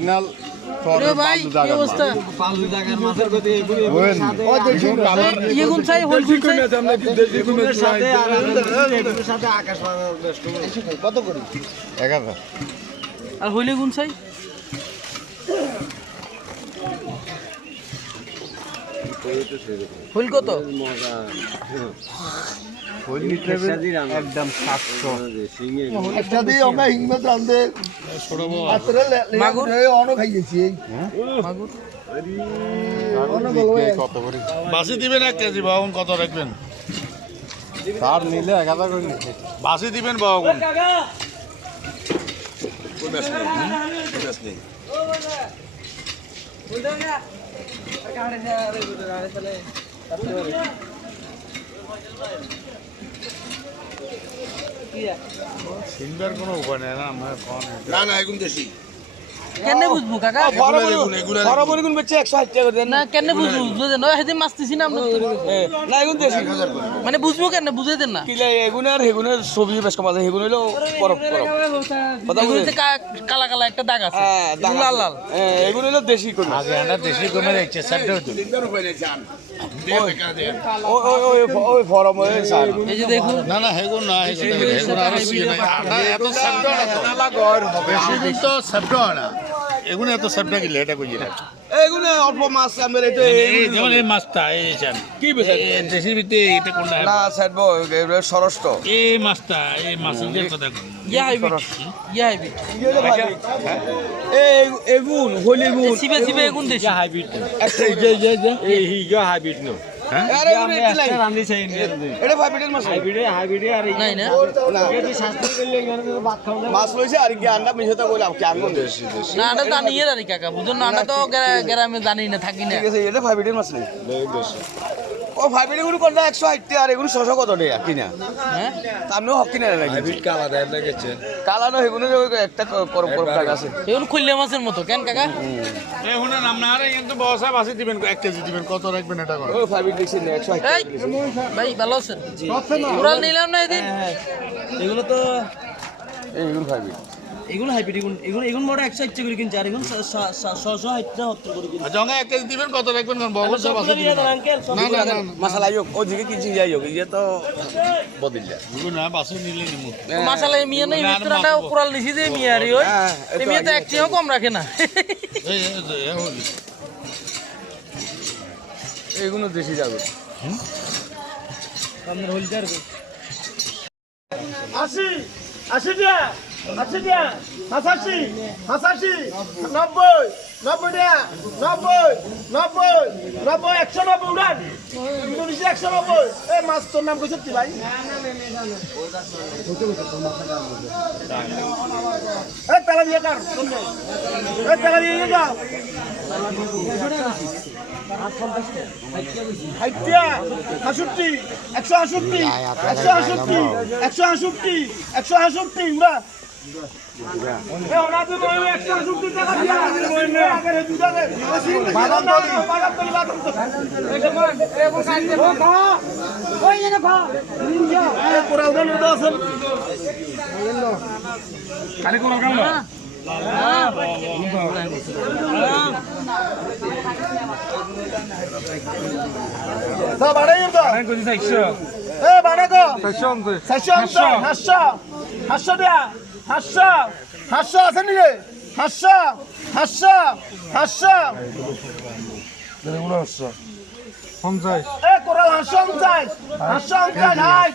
original ভাই কি অবস্থা পালু জায়গার মাছের গতি কালার ইগুন চাই হোল গুন চাই আমরা দেশি গুনের সাথে আর এগুলোর সাথে আকাশ কত করে 1000 আর হইলে গুন চাই ফুল কত মজা ফুল নিতে একদম 700 একটা দিয়ে আমরা হিংমত রাঁধে ছড়াবো আতরে মাগুর অনো খাইয়েছি মাগুর কত করে বাসি দিবেন 1 কেজি বাউন কত রাখবেন তার নিলে 1000 করে নিতে বাসি দিবেন বাউন কোন ব্যাস নেই ব্যাস নেই বল দাও না আর গাড়ি চলে সিঙ্গার কোনো উপায় নেই না আমরা না না এখন দেশি কেন বুঝবো কাকা বড় গুণ বেচে 160 টাকা দেন না কেন বুঝবো বুঝেন না হেদিন মাছতিছি না আমরা না এখন দেশি মানে বুঝবো কেন বুঝাই দেন না কিলা এগুন আর হেগুনের ছবি বেশ কম আছে হেগুন হলো পরব কথা বলতে কালা কালা একটা দাগ আছে লাল লাল এগুন হলো দেশি কোন আগে আমরা দেশি কোনের ইচ্ছে সাবটা হতো ওই ফরম হয়ে স্যার এই যে দেখুন না না হেগুন না হেগুন আর সিয়ে না এত সাবটা না লাগর হবে বেশি তো সাবটা না এগুনে এত সাবটা কি লেটা কই না এগুনে অল্প মাছ আমরা এটা এই যেমন এই মাছটা এই জান কি বেশি দেশি ভিতরে এটা কোনটা না সাইডবো সরষ্ট এই মাছটা এই মাছের কথা ইয়া হাইব্রিড এই এগুন হলি এগুন সিবে সিবে এগুন দেশি হাইব্রিড একটা এই হিগা হাইব্রিড নো আরে এটা রান্দি চাই এটা হাইব্রিডের মাছ হাইব্রিডে আর নাই না এটা শাস্তি করলে এখানে ভাত খাওয়া মাছ লইছে আর কি আন্ডা মিশাতে কইলাম কি আনমন দেশি না আন্ডা জানি এর আর কাকা বুঝুন না আন্ডা তো গ্রামে জানি না থাকি না ঠিক আছে এটা হাইব্রিডের মাছ নেই দেশি ও হাইব্রিড গুলো কোনটা 180 আর এগুলো 600 কত টাকা কিনা হ্যাঁ তামনেও হক কিনা লাগে হাইব্রিড কালা দেয় লাগেছে কালা না এগুলো একটা করব টাকা আছে এগুলো খুললে মাছের মতো কেন কাকা এই হুনা নাম না আরে কিন্তু বসা বাসি দিবেন 1 কেজি দিবেন কত রাখবেন এটা কর ও হাইব্রিড দেখছি 180 ভাই ভালো আছেন পুরাল নিলাম না এদিন এগুলো তো এগুলো হাইব্রিড এগুলো হাইব্রিড এগুলো মোটা 180 করে কিনছে আর এগুলো 670 করে কিনছে জঙ্গা 1 কেজি দিবেন কত রাখবেন বগস বাসি দিবেন না না না মশলা আইও ও দিকে কিনছি যাইও ইয়ে তো বদলিয়া এগুলো না বাসি নিলে নিমু মশলা মিয়া নাই মিত্রটা পুরাল নিছি যে মিয়ারি ওই মিয়া তো একটিও কম রাখে না এগুলো দেশি যাবে আপনার হলদার 80 80 টাকা 80 টাকা 85 85 90 90 টাকা 90 90 90 190 উড়ান ইন্দোনেশিয়া 190 এই মাছ তোর নাম কইছ কি ভাই এই টাকা দিয়ে কার এই টাকা দিয়ে দাও 168 উড়া খালি কোন হাস্য আছে নি রে হাস্য হাস্য হাস্য 50 এ কোরাল হাস্য 50 হাস্য 50 হাই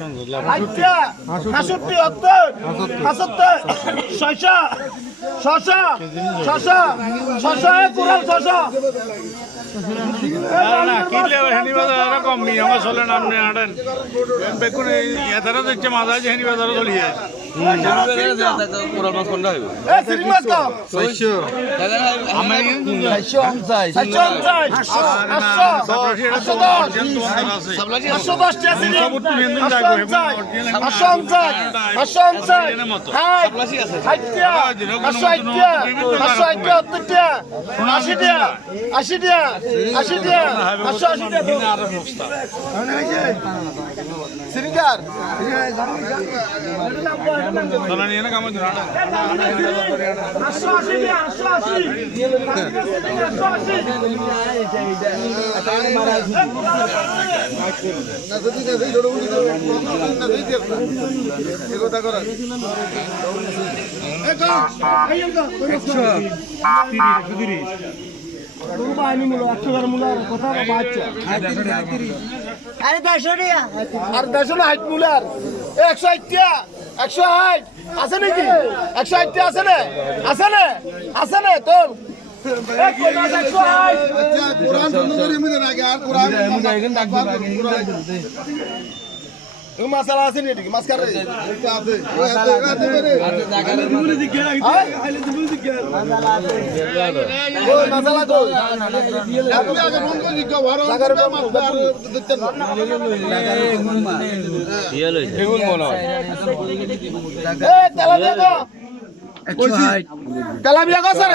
আইটা 65 70 60 60 এ কোরাল 60 না কিলে হেনি বাজার কম নি আমার চলে নাম নে আড়েন বেকুন এদারা দিচ্ছে মাঝে হেনি বাজার চলিয়ে কোরাল মাছ কোনটা হইব এ সিরিং মাছ কম 600 আমি 650 সিরিঙ্গার আরে 160 মুলার 160 160 আছে নাকি 160 আছে না আছে না তোর কোরআন সুন্দরী মধ্যে না আর কোরআন মাসালা আছে নি ঠিক মাছ কারে এটা আছে ওই আছে জায়গা দিবুলি দি গেরা খালি দিবুলি দি গেরা ওই মাসালা তো আপনি আগে ফোন করে দিও ভালো জায়গার মাছ দিতেন ইয়া লই বেগুন মনে হয় এ তেলাপিয়া গো 160 তেলাপিয়া গো স্যার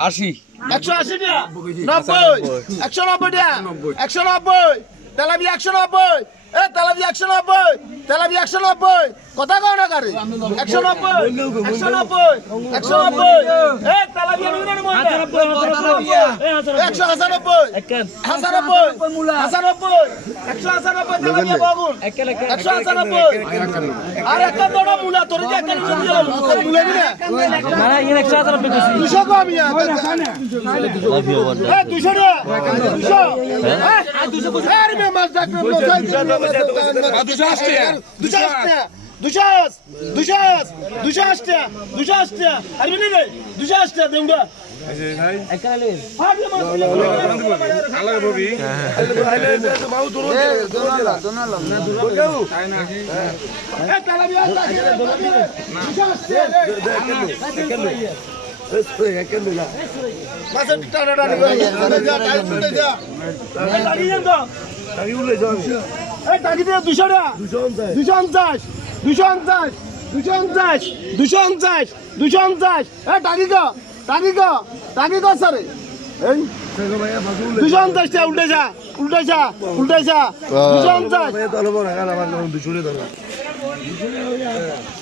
80 180 টাকা 90 190 টাকা 190 তেলাপিয়া 190 এ তেলাপিয়া 190 তেলাপিয়া 190 কথা কও না কারে 190 190 190 এ তেলাপিয়া নিবেন মনে 195 195 মুলা 195 তেলাপিয়া বাগুন 195 আর একটা বড় মুলা তোর যে একটা দিয়ে মুলা দিনা না এর 195 200 কম ইয়া এ 200 টাকা 200 হ্যাঁ 200 আরে মে মাছ ডাক 280 আর বিনি রে 280 দেউডা একালে আলাদা ববি বাবু দূর দোনালা এ তালাবিয়া মাছের টানা টানি করে যা টাইম উঠে যা এ লাগি যান তো টাকি উঠে যাও এই টাকি দিয়ে 200 টাকা 250 এই টাকি গো স্যার এই 250 টাকা উল্টে যা 250 250